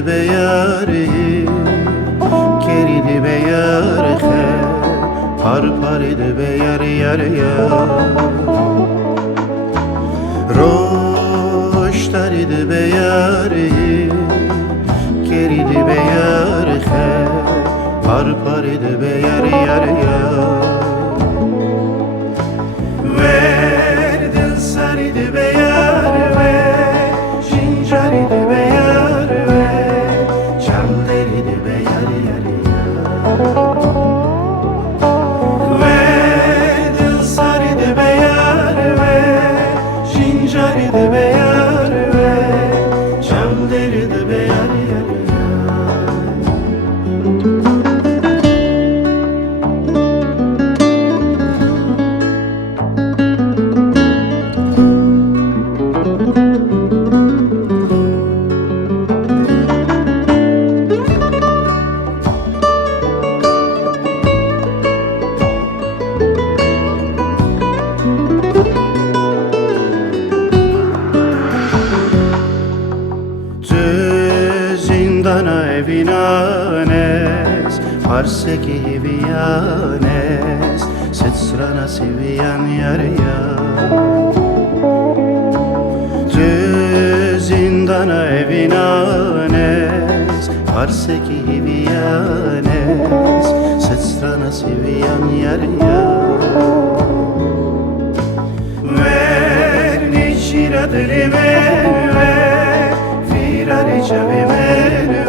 به یاری کرید به یار خه پر پرید به یار یار یار روش دارید به یاری کرید به یار خه پر پرید به یار یار یار verdin sarıydı be yar ve şincarıydı be yar ve çamderiydi be yar yar yar verdin sarıydı be yar ve şincarıydı be yar ve çamderiydi be yar yar yar Zindana evinanes, parseki vianes, setsrana sivian yarya. Zindana evinanes, parseki vianes, setsrana sivian yarya. Ver niçira dilime ver, firari çavime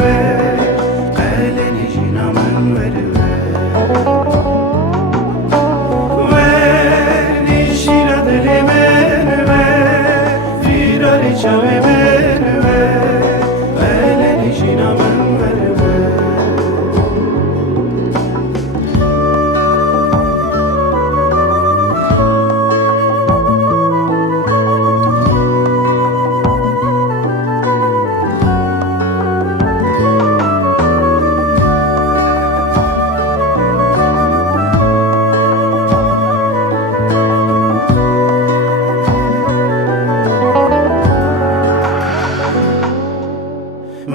ver, kaleni jinaman ver ver niçira dilime ver, firari çavime ver, kaleni jinaman ver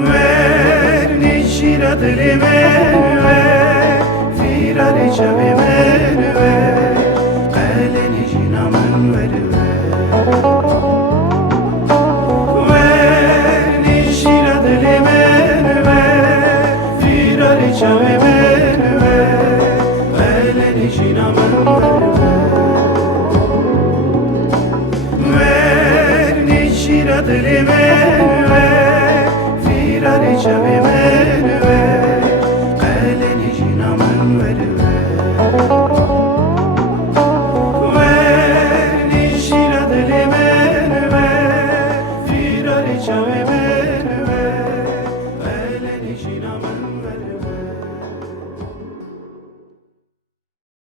ver niçira dilime ver, firari çavime ver, kaleni jinaman ver ver niçira dilime ver, firari çavime ver, kaleni jinaman ver niçira dilime ver, firari çavime ver